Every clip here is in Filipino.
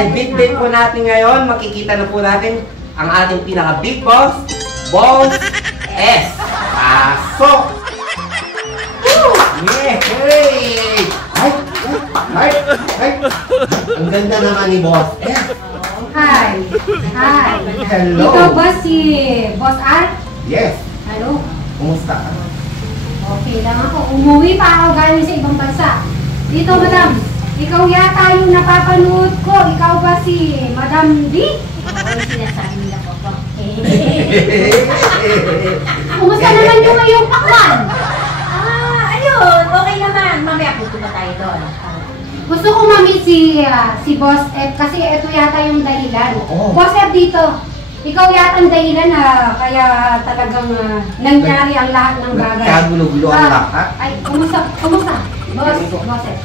And big day po natin ngayon, makikita na po natin ang ating pinaka-big boss, Boss S. Pasok! Yeah! Hey! Ay! Ang ganda naman ni Boss S. Hi! Hello! Ito ba si Boss R? Yes! Hello? Kumusta ka? Okay lang ako. Umuwi pa ako galing sa ibang bansa. Dito, madam. Ikaw yata yung napapanood ko. Ikaw ba si Madam D? Oo, sinasabi nila po po. Kumusta naman yung iyong pakwan? Ayun. Okay naman. Mamaya pupunta tayo doon. Gusto ko ma-meet si Boss F kasi ito yata yung dahilan. Oo. Boss F dito. Ikaw yata ang dahilan na kaya talagang nangyari ang lahat ng bagay. Nagkagulo-gulo ang lahat. Ay, kumusta? Boss F.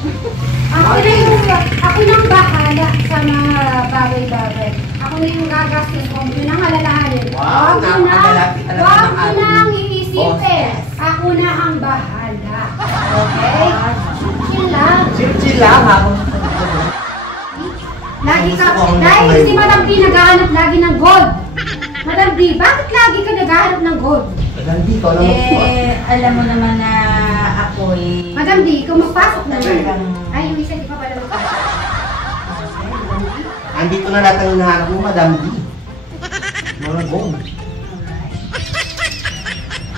Ako nang bahala sa mga bagay-bagay. Ako na yung gagastos ko. Yun ang alalahanin. Wow, napakalapit talaga ng Huwag ko ating nang iisipin. Boss. Ako na ang bahala. Okay? Chill lang. Chill lang ha. Lagi ka, dahil si Madam D naghahanap lagi ng gold. Madam D, bakit lagi ka naghahanap ng gold? Madam D, ikaw naman po. Alam mo naman na ako Madam D, ikaw magpasok na lang. Ay, yung isa di pa pala magpasok. Andito na lahat ang hinahanap mo, Madam D. Mga gold.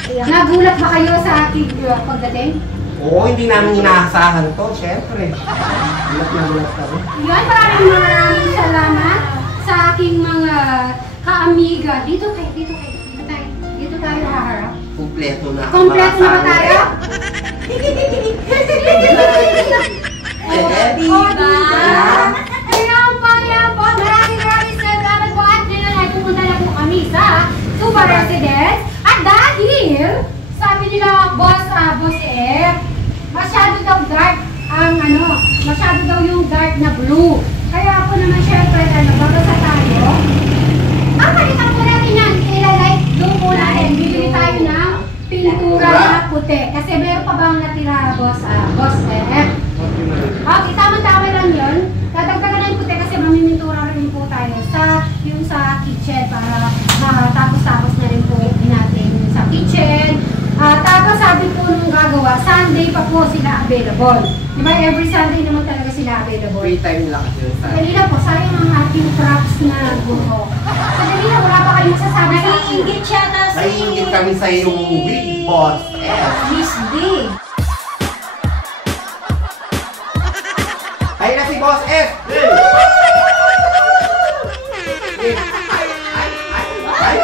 Nagulat ba kayo sa ating pagdating? Oo, hindi namin inaasahan to, syempre. Gulat kami. Yun, maraming salamat sa aking mga kaamiga. Dito tayo haharap. Kumpleto na. Kompleto na ba tayo? diba? Ayan po. Maraming salamat po. At ngayon ay pupunta na po kami sa Suba Residence. At dahil, sabi nila, Boss F, masyado daw dark masyado daw yung dark na blue. Kaya ako naman syempre, babasa tayo. Ang palitan po natin yan, ilalight blue po natin. Bibili tayo ng pintura na puti. Kasi meron pa bang natira, Boss F? Okay, tama-tama lang yun. Dadagdagan na yung puti kasi mamimintura rin po tayo yung sa kitchen para matapos-tapos na rin po natin sa kitchen. Tapos sabi po nung gagawa, Sunday pa po sila available. Diba every Sunday naman talaga sila available? Free time lang kasi yung Dali lang po, sayang ang ating props na buho. So dali lang, wala pa kayong masasabi sa akin. Naiingit siya na si... Naiingit kami sa iyong wig, Boss S. Miss D. Ay na si Boss S! Ay!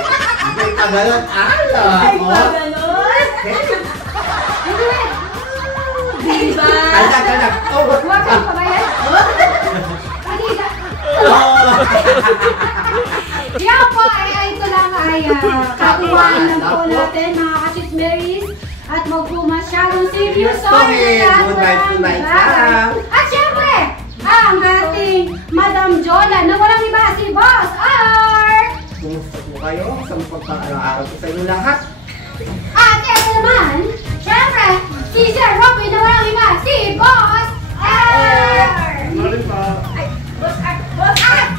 Hindi ka ganun. Ay, ba ganon? Diba? Alag. Oh, Huwag kayong pabayan. Kanina. Yan po, ito lang ay katuwaan lang po natin mga ka-chismeries. At huwag po masyadong seryoso. Good night tonight lang. At syempre, ang ating Madam Jola na walang iba si Boss R. Kumusta po kayo sa pagpaparaw ko sa inyo lahat? At ito naman, syempre, si Sir Robin na walang iba si Boss R. Ay, Boss R. Boss R. At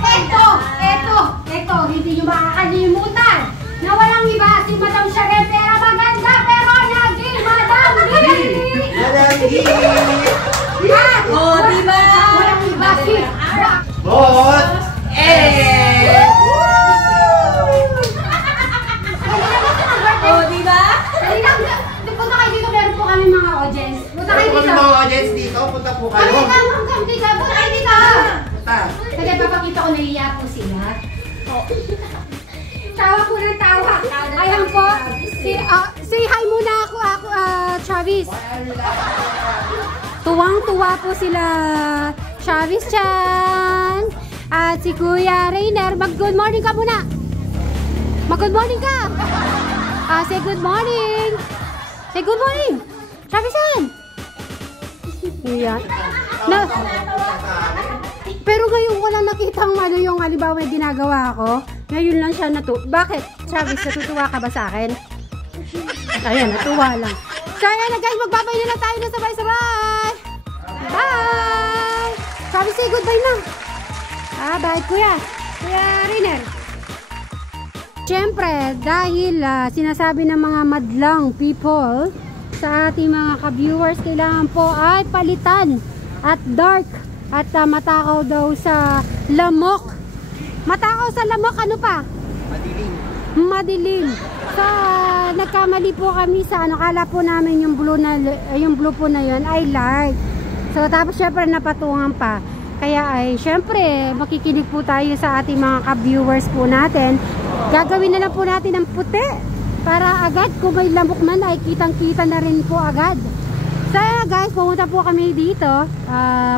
ito, hindi nyo makakalimutan na walang iba si Madam Sharon pero maganda pero naging Madam D. Madam D! At, Diba? walang iba si Boss S! Diba? Dali lang, punta kayo dito, meron po kami mga audience. Punta kayo Kami dito. mga audience dito, punta po kayo. Punta kayo dito. Punta. Kasi papakita ko naiiyak po sila. Tawa po ng tawa. Ayan po. Say hi muna ako, Travis. Tuwang-tuwa po sila. Travis Chan. At si Kuya Rainer. Mag-good morning ka muna. Mag-good morning ka. Say good morning. Say good morning. Travis Chan. Ayan. Pero ngayon ko lang nakita yung halimbawa may ginagawa ako. Ngayon lang siya Bakit? Travis, natutuwa ka ba sa akin? Ayan, natuwa lang. So ayan na guys, magbabay na lang tayo na sabay-sabay. Bye! Travis, say goodbye na. Bakit kuya? Kuya Riner. Siyempre, dahil sinasabi ng mga madlang people sa ating mga ka-viewers, kailangan po ay palitan at dark at matakaw daw sa lamok. Matakaw sa lamok, ano pa? Madilim. Madilim. So, nagkamali po kami sa ano, kala po namin yung blue po na yun ay light. So, tapos syempre napatungan pa. Kaya ay syempre makikinig po tayo sa ating mga ka-viewers po natin. Gagawin na lang po natin ng puti para agad kung may lamok man ay kitang-kita na rin po agad. So guys, pumunta po kami dito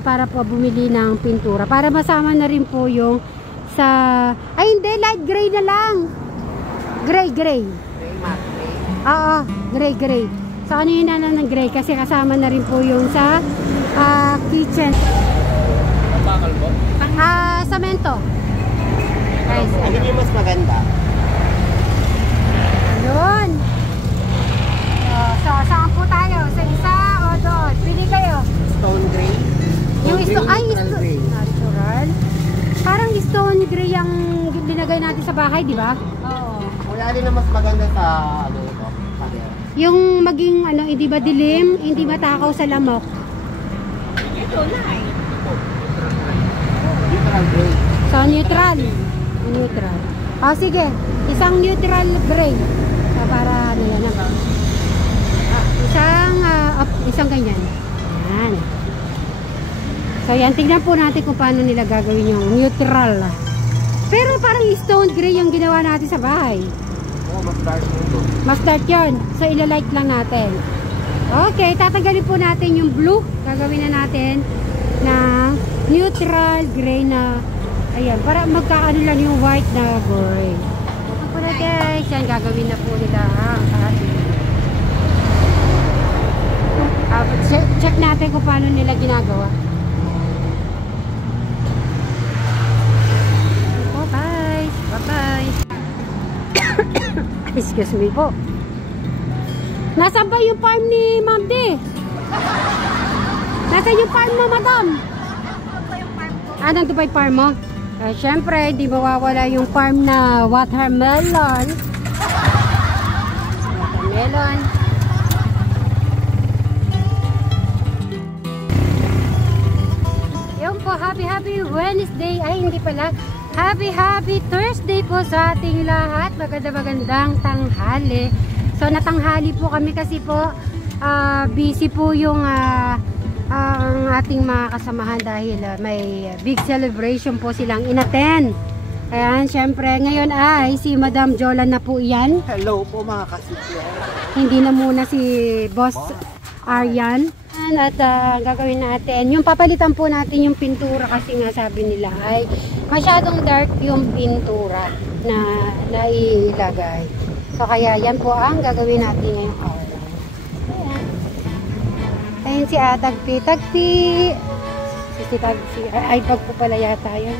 para po bumili ng pintura. Para masama na rin po yung sa... Ay hindi, light gray na lang. Gray. Gray matte, gray. Oo, gray. So ano yun na lang ng gray kasi kasama na rin po yung sa kitchen. Bakal po? Samento. Guys, Ano yung mas maganda? yun. So, saan po tayo? Sa isa o doon? Pili kayo. Stone gray? Yung Natural gray. natural. Parang stone gray ang linagay natin sa bahay, di ba? Oo. Wala din na mas maganda sa ano ito? Pader. Yung maging ano, hindi ba dilim, hindi matakaw sa lamok. Ito na eh. Neutral gray. So, neutral. Neutral. Sige. Isang neutral gray. So, para ano yan. Isang ganyan. Yan. So, yan. Tignan po natin kung paano nila gagawin yung neutral. Pero parang stone gray yung ginawa natin sa bahay. Oo, mas dark ito. Mas dark yun. So, ilalight lang natin. Okay. Tatanggalin po natin yung blue. Gagawin na natin na neutral gray na ayan, para magkakaano lang yung white na gray. Ito po na guys, yan gagawin na po nila check natin kung paano nila ginagawa. Oh, bye bye. Excuse me po. Nasaan ba yung farm ni Ma'am D? Nasaan yung farm mo, madam? Nandito ba yung farm mo? Siyempre, di mawawala yung farm na watermelon. Watermelon. Yung po, happy Wednesday. Ay, hindi pala. Happy Thursday po sa ating lahat. Magandang tanghali. So, natanghali po kami kasi po busy po yung ang ating mga kasamahan dahil may big celebration po silang inattend. Ayan, syempre ngayon ay si Madam Jola na po iyan. Hello po mga kasityo. Hindi na muna si Boss Aryan. At gagawin natin, yung papalitan po natin yung pintura kasi nga sabi nila ay masyadong dark yung pintura na nailagay. So kaya yan po ang gagawin natin ngayong araw. Ayun si Tagpi. Si Tagpi. Ay, pag po pala yata yun.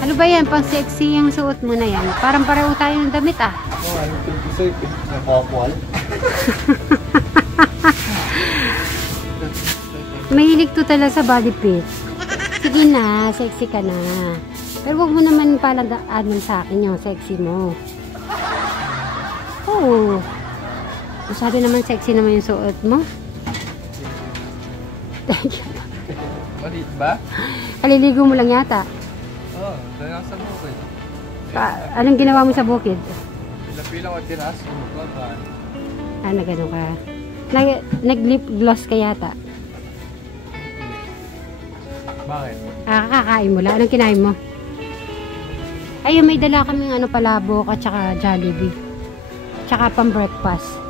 Ano ba yan? Pang sexy yung suot mo na yan. Parang pareho tayo ng damit ah. Oo, ano yung sa'yo? Nakopol? Mahilig to talaga sa body fit. Sige na, sexy ka na. Pero wag mo naman paladaanan sa akin yung sexy mo. Oo. Masyado naman sexy naman yung suot mo. Malit ba? Kaliligo mo lang yata. Oo, dahil sa bukid. Anong ginawa mo sa bukid? Pila-pila ko tiras, kumukha. Gano'n ka. Nag-lip gloss ka yata. Bakit? Kakain mo lang. Anong kinain mo? Ayun, may dala kaming palabok at saka Jollibee. Tsaka pang breakfast.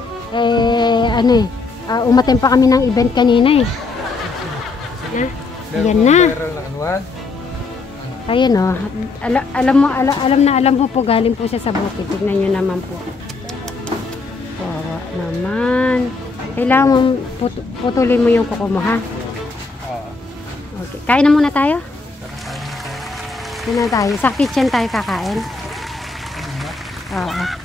Umaten pa kami ng event kanina eh. Ayan na. Ayan o. Alam mo po, galing po siya sa bukid. Tignan nyo naman po. Wawa naman. Kailangan mo putulin mo yung kuko mo, ha? Okay. Kain na muna tayo? Kain na tayo. Sa kitchen tayo kakain? Oo.